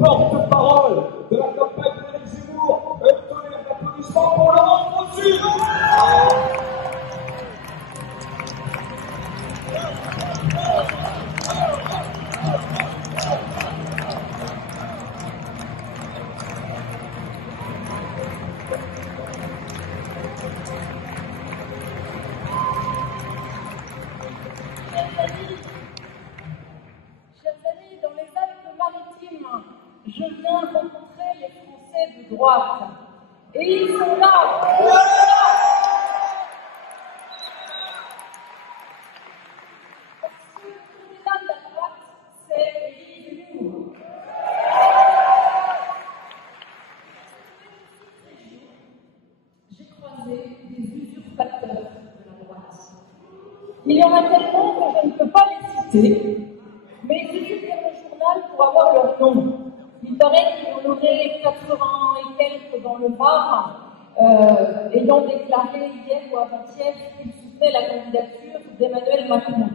porte-parole de la campagne d'Éric Zemmour. Un tonnerre d'applaudissements pour Laurent Grossi. Je viens rencontrer les Français de droite. Et ils sont là. Parce que le candidat de la droite, c'est Éric Zemmour. J'ai croisé des usurpateurs de la droite. Il y en a tellement que je ne peux pas les citer, mais il suffit de lire le journal pour avoir leur nom. Il paraît qu'il y en aurait 80 et quelques dans le Var, ayant déclaré hier ou avant-hier qu'il soutenait la candidature d'Emmanuel Macron.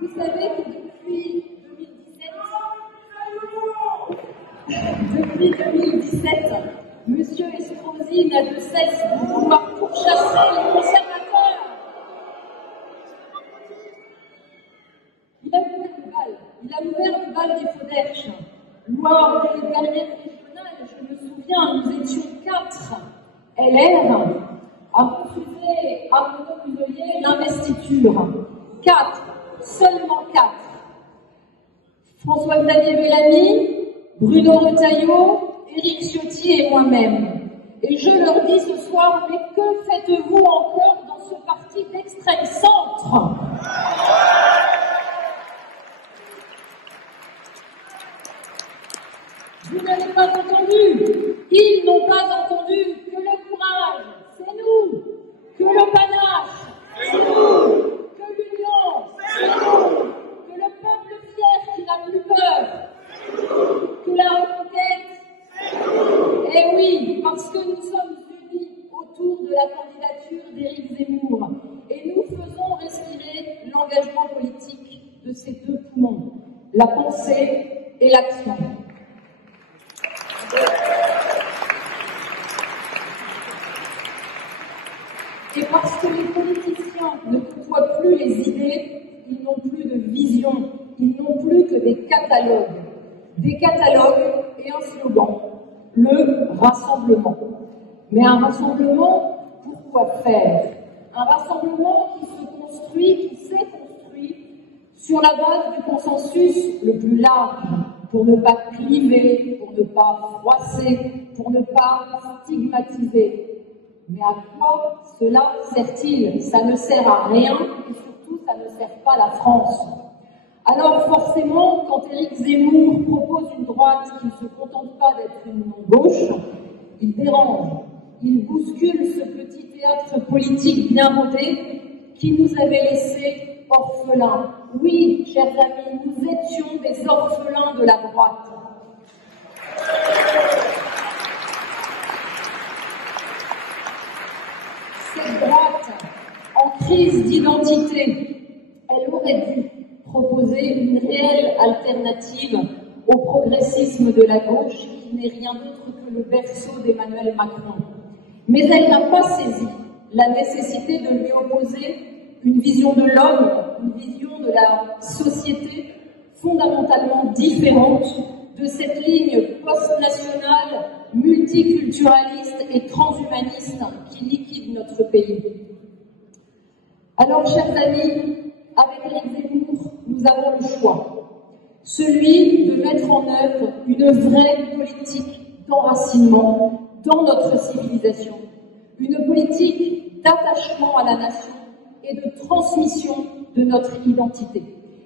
Vous savez que depuis 2017, M. Estrosi n'a de cesse de vouloir pourchasser les conservateurs. Il a ouvert le bal des Fauderches. Lors des dernières régionales, je me souviens, nous étions 4 LR à refuser Arnaud Muselier l'investiture. 4, seulement 4. François-Xavier Bellamy, Bruno Retailleau, Éric Ciotti et moi-même. Et je leur dis ce soir, mais que faites-vous encore dans ce parti d'extrême centre ? Vous n'avez pas entendu, ils n'ont pas entendu que le courage, c'est nous, que le panache, c'est nous, que l'union, c'est nous, que le peuple fier qui n'a plus peur, que la reconquête, c'est nous. Eh oui, parce que nous sommes unis autour de la candidature d'Éric Zemmour et nous faisons respirer l'engagement politique de ces deux poumons, la pensée et l'action. Et parce que les politiciens ne côtoient plus les idées, ils n'ont plus de vision, ils n'ont plus que des catalogues et un slogan, le rassemblement. Mais un rassemblement, pourquoi faire? Un rassemblement qui se construit, qui s'est construit sur la base du consensus le plus large, pour ne pas cliver, pour ne pas froisser, pour ne pas stigmatiser. Mais à quoi cela sert-il? Ça ne sert à rien et surtout ça ne sert pas la France. Alors forcément, quand Éric Zemmour propose une droite qui ne se contente pas d'être une non-gauche, il dérange, il bouscule ce petit théâtre politique bien rodé qui nous avait laissés orphelins. Oui, chers amis, nous étions des orphelins de la droite. Cette droite, en crise d'identité, elle aurait dû proposer une réelle alternative au progressisme de la gauche, qui n'est rien d'autre que le berceau d'Emmanuel Macron. Mais elle n'a pas saisi la nécessité de lui opposer une vision de l'homme, une vision de la société fondamentalement différente de cette ligne post-nationale, multiculturaliste et transhumaniste qui liquide notre pays. Alors, chers amis, avec Éric Zemmour, nous avons le choix. Celui de mettre en œuvre une vraie politique d'enracinement dans notre civilisation. Une politique d'attachement à la nation et de transmission de notre identité.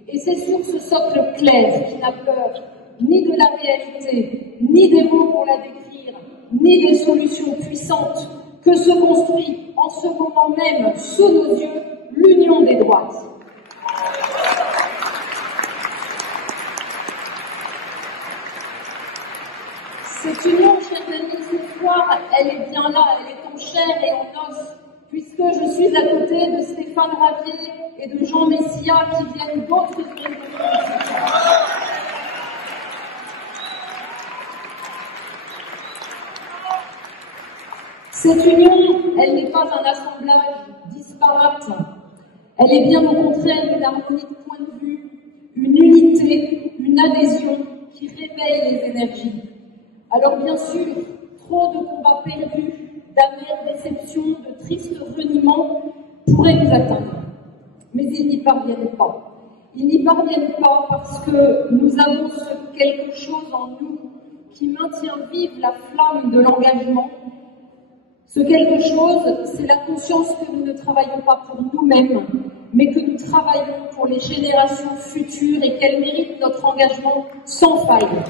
Et c'est sur ce socle clair qui n'a peur ni de la réalité, ni des mots pour la décrire, ni des solutions puissantes que se construit en ce moment même, sous nos yeux, l'union des droites. Cette union, chers amis, ce soir, elle est bien là, elle est en chair et en os. puisque je suis à côté de Stéphane Ravier et de Jean Messia qui viennent d'autres organisations. Cette union, elle n'est pas un assemblage disparate, elle est bien au contraire une harmonie de point de vue, une unité, une adhésion qui réveille les énergies. Alors bien sûr, trop de combats perdus, d'amères déceptions, de tristes reniements pourraient nous atteindre. Mais ils n'y parviennent pas. Ils n'y parviennent pas parce que nous avons ce quelque chose en nous qui maintient vive la flamme de l'engagement. Ce quelque chose, c'est la conscience que nous ne travaillons pas pour nous-mêmes, mais que nous travaillons pour les générations futures et qu'elles méritent notre engagement sans faille.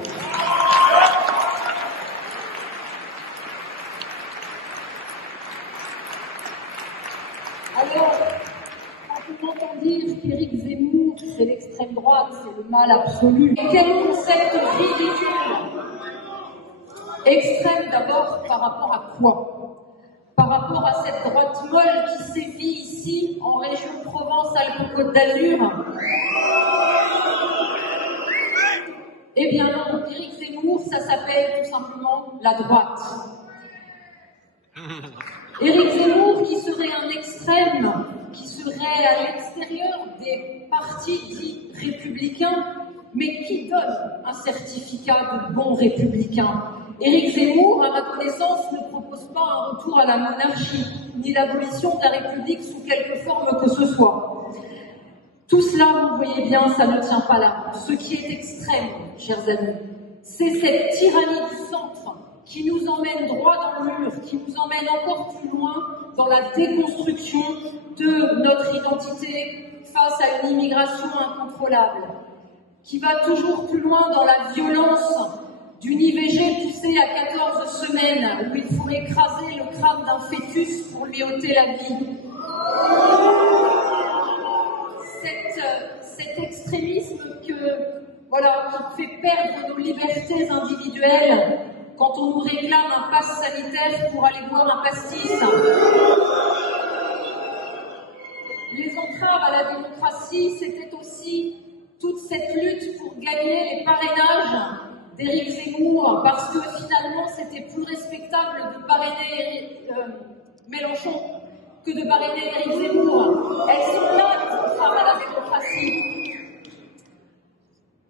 Alors, quand on entend dire qu'Éric Zemmour, c'est l'extrême droite, c'est le mal absolu, et quel concept ridicule! Extrême d'abord par rapport à quoi? Par rapport à cette droite molle qui sévit ici, en région Provence-Alpes-Côte d'Azur? Eh bien non, Éric Zemmour, ça s'appelle tout simplement la droite. Éric Zemmour qui serait un extrême, qui serait à l'extérieur des partis dits républicains, mais qui donne un certificat de bon républicain. Éric Zemmour, à ma connaissance, ne propose pas un retour à la monarchie, ni l'abolition de la République sous quelque forme que ce soit. Tout cela, vous voyez bien, ça ne tient pas là. Ce qui est extrême, chers amis, c'est cette tyrannie du centre qui nous emmène droit dans le mur, qui nous emmène encore plus loin dans la déconstruction de notre identité face à une immigration incontrôlable, qui va toujours plus loin dans la violence d'une IVG poussée à 14 semaines, où il faut écraser le crâne d'un fœtus pour lui ôter la vie. Cet extrémisme qui fait perdre nos libertés individuelles quand on nous réclame un pass sanitaire pour aller boire un pastis. Les entraves à la démocratie, c'était aussi toute cette lutte pour gagner les parrainages d'Éric Zemmour, parce que finalement c'était plus respectable de parrainer Mélenchon que de parrainer Éric Zemmour. Elles sont là, les entraves à la démocratie.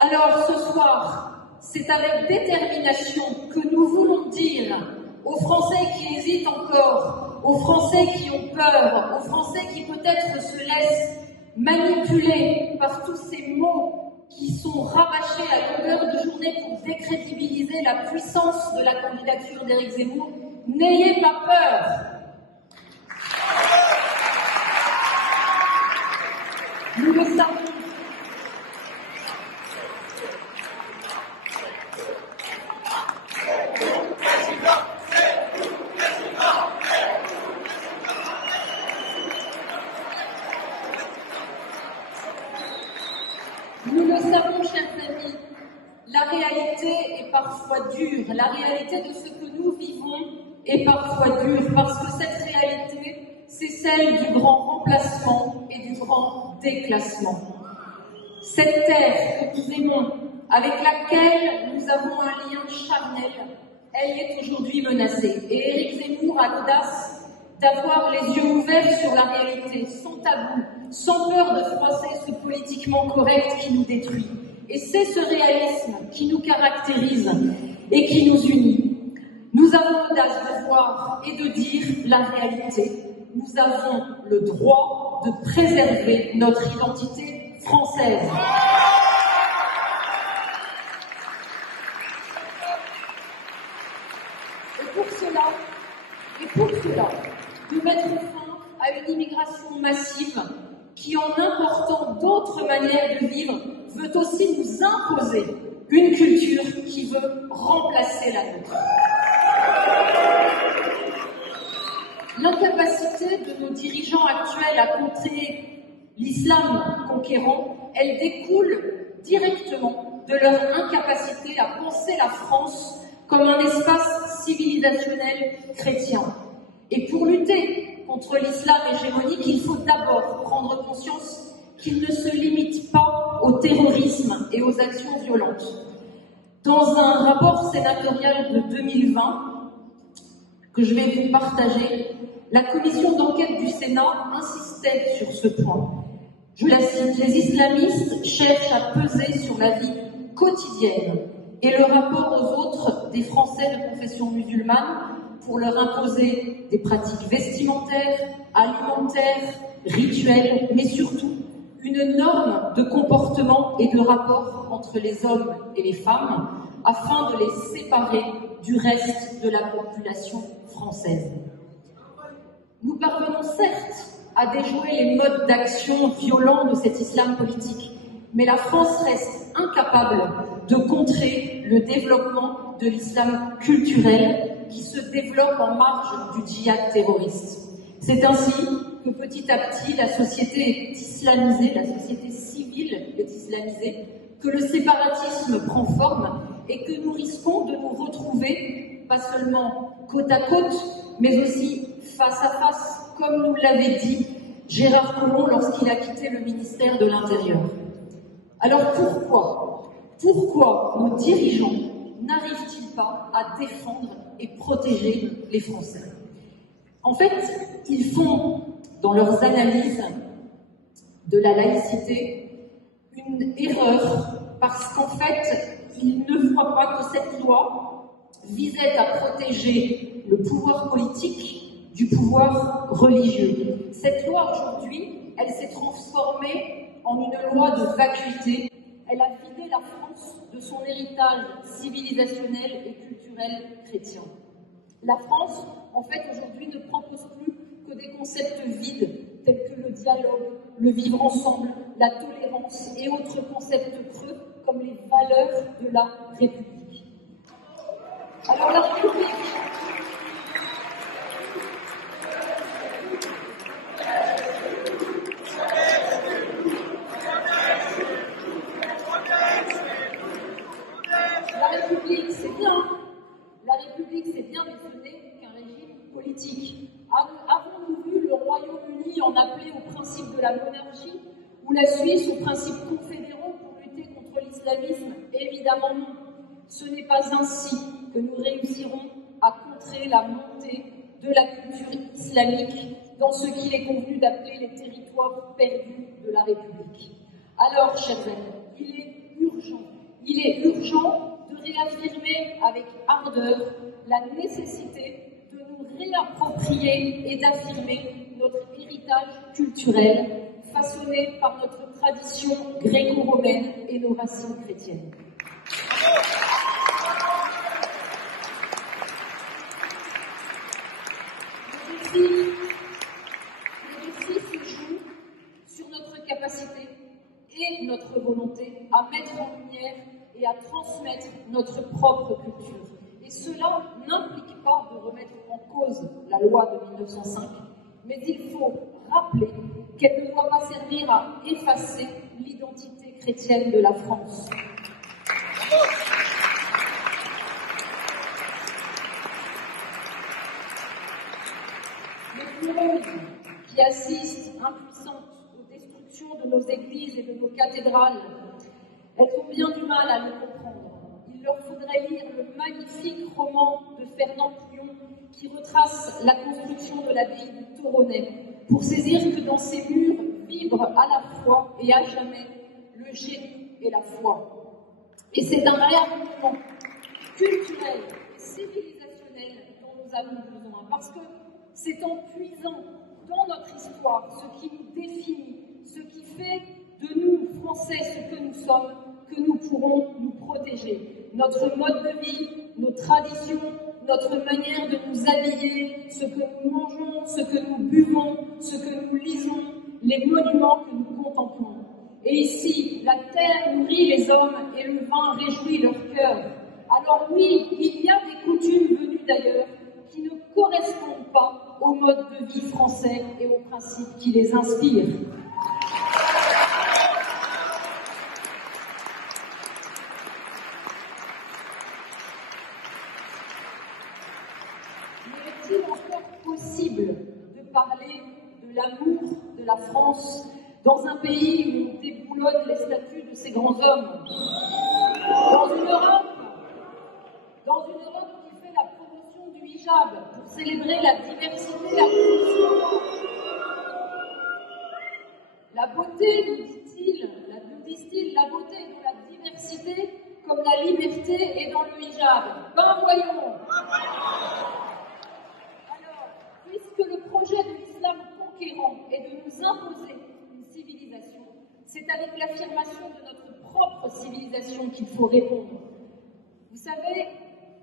Alors ce soir, c'est avec détermination que nous voulons dire aux Français qui hésitent encore, aux Français qui ont peur, aux Français qui peut-être se laissent manipuler par tous ces mots qui sont rabâchés à longueur de journée pour décrédibiliser la puissance de la candidature d'Éric Zemmour. N'ayez pas peur. Nous le savons. Nous le savons, chers amis, la réalité est parfois dure. La réalité de ce que nous vivons est parfois dure, parce que cette réalité, c'est celle du grand remplacement et du grand déclassement. Cette terre que nous aimons, avec laquelle nous avons un lien charnel, elle est aujourd'hui menacée. Et Éric Zemmour a l'audace d'avoir les yeux ouverts sur la réalité, sans tabou, sans peur de froisser ce politiquement correct qui nous détruit. Et c'est ce réalisme qui nous caractérise et qui nous unit. Nous avons l'audace de voir et de dire la réalité. Nous avons le droit de préserver notre identité française. Et pour cela, de mettre fin à une immigration massive qui, en important d'autres manières de vivre, veut aussi nous imposer une culture qui veut remplacer la nôtre. L'incapacité de nos dirigeants actuels à contrer l'islam conquérant, elle découle directement de leur incapacité à penser la France comme un espace civilisationnel chrétien. Et pour lutter contre l'islam hégémonique, il faut d'abord prendre conscience qu'il ne se limite pas au terrorisme et aux actions violentes. Dans un rapport sénatorial de 2020, que je vais vous partager, la commission d'enquête du Sénat insistait sur ce point. Je la cite, les islamistes cherchent à peser sur la vie quotidienne et le rapport aux autres des Français de confession musulmane pour leur imposer des pratiques vestimentaires, alimentaires, rituelles, mais surtout une norme de comportement et de rapport entre les hommes et les femmes afin de les séparer du reste de la population française. Nous parvenons certes à déjouer les modes d'action violents de cet islam politique, mais la France reste incapable de contrer le développement de l'islam culturel qui se développe en marge du djihad terroriste. C'est ainsi que petit à petit la société est islamisée, la société civile est islamisée, que le séparatisme prend forme et que nous risquons de nous retrouver pas seulement côte à côte, mais aussi face à face, comme nous l'avait dit Gérard Collomb lorsqu'il a quitté le ministère de l'Intérieur. Alors pourquoi nos dirigeants n'arrivent-ils pas à défendre et protéger les Français? En fait, ils font, dans leurs analyses de la laïcité, une erreur parce qu'en fait, ils ne voient pas que cette loi visait à protéger le pouvoir politique du pouvoir religieux. Cette loi, aujourd'hui, elle s'est transformée en une loi de vacuité. Elle a vidé la France de son héritage civilisationnel et culturel chrétien. La France, en fait, aujourd'hui, ne propose plus que des concepts vides, tels que le dialogue, le vivre ensemble, la tolérance et autres concepts creux, comme les valeurs de la République. Alors la République... La République, c'est bien. La République, c'est bien, mais ce n'est qu'un régime politique. Avons-nous vu le Royaume-Uni en appeler au principe de la monarchie ou la Suisse aux principes confédéraux pour lutter contre l'islamisme? Évidemment non. Ce n'est pas ainsi que nous réussirons à contrer la montée de la culture islamique dans ce qu'il est convenu d'appeler les territoires perdus de la République. Alors, chers amis, il est urgent de réaffirmer avec ardeur la nécessité de nous réapproprier et d'affirmer notre héritage culturel façonné par notre tradition gréco-romaine et nos racines chrétiennes. Le défi se joue sur notre capacité et notre volonté à mettre en lumière et à transmettre notre propre culture. Et cela n'implique pas de remettre en cause la loi de 1905, mais il faut rappeler qu'elle ne doit pas servir à effacer l'identité chrétienne de la France. Les monde qui assistent impuissantes aux destructions de nos églises et de nos cathédrales, elles ont bien du mal à le comprendre. Il leur faudrait lire le magnifique roman de Fernand Pouillon qui retrace la construction de l'abbaye de Toronnet pour saisir que dans ces murs vibre à la fois et à jamais le génie et la foi. Et c'est un réel mouvement culturel et civilisationnel dont nous avons besoin, parce que c'est en puisant dans notre histoire ce qui nous définit, ce qui fait de nous, Français, ce que nous sommes, que nous pourrons nous protéger. Notre mode de vie, nos traditions, notre manière de nous habiller, ce que nous mangeons, ce que nous buvons, ce que nous lisons, les monuments que nous contemplons. Et ici, la terre nourrit les hommes et le vin réjouit leur cœur. Alors oui, il y a des coutumes venues d'ailleurs qui ne correspondent pas au mode de vie français et aux principes qui les inspirent. Mais est-il encore possible de parler l'amour de la France dans un pays où on déboulonne les statues de ces grands hommes, dans une Europe qui fait la promotion du hijab pour célébrer la diversité, la beauté, nous disent-ils, la beauté est dans la diversité comme la liberté est dans le hijab. Ben voyons. Alors, puisque le projet de l'islam conquérant est de nous imposer une civilisation, c'est avec l'affirmation de notre propre civilisation qu'il faut répondre. Vous savez,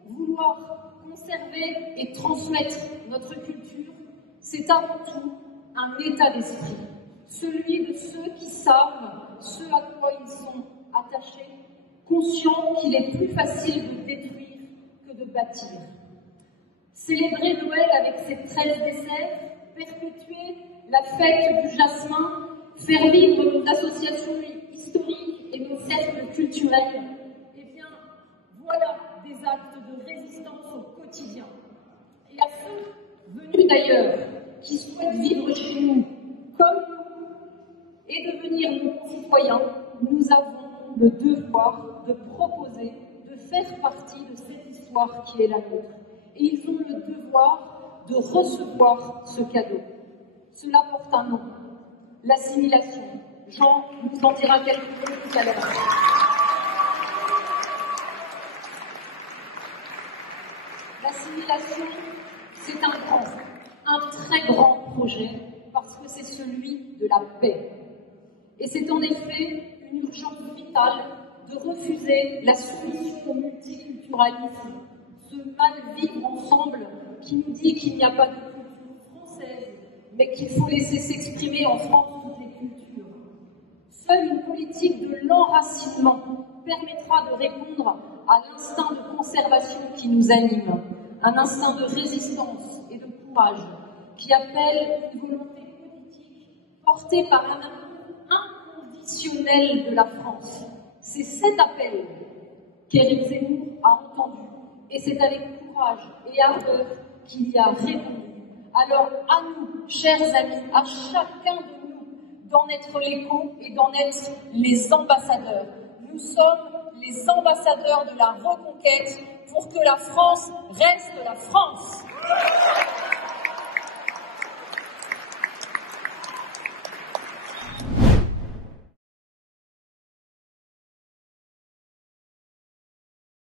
vouloir conserver et transmettre notre culture, c'est avant tout un état d'esprit, celui de ceux qui savent ce à quoi ils sont attachés, conscients qu'il est plus facile de détruire que de bâtir. Célébrer Noël avec ses 13 desserts, perpétuer la fête du jasmin, faire vivre nos associations historiques et nos cercles culturels, eh bien, voilà des actes de résistance au quotidien. Et à ceux venus d'ailleurs, qui souhaitent vivre chez nous, comme nous, et devenir nos concitoyens, nous avons le devoir de proposer, de faire partie de cette histoire qui est la nôtre. Et ils ont le devoir de recevoir ce cadeau. Cela porte un nom, l'assimilation. Jean nous en dira quelques mots tout à l'heure. L'assimilation, c'est un très grand projet, parce que c'est celui de la paix. Et c'est en effet une urgence vitale de refuser la soumission au multiculturalisme, ce mal-vivre ensemble qui nous dit qu'il n'y a pas de culture française, mais qu'il faut laisser s'exprimer en France toutes les cultures. Seule une politique de l'enracinement permettra de répondre à l'instinct de conservation qui nous anime, un instinct de résistance et de courage qui appelle une volonté politique portée par un amour inconditionnel de la France. C'est cet appel qu'Éric Zemmour a entendu, et c'est avec courage et ardeur qu'il y a répondu. Alors à nous, chers amis, à chacun de nous, d'en être l'écho et d'en être les ambassadeurs. Nous sommes les ambassadeurs de la reconquête pour que la France reste la France.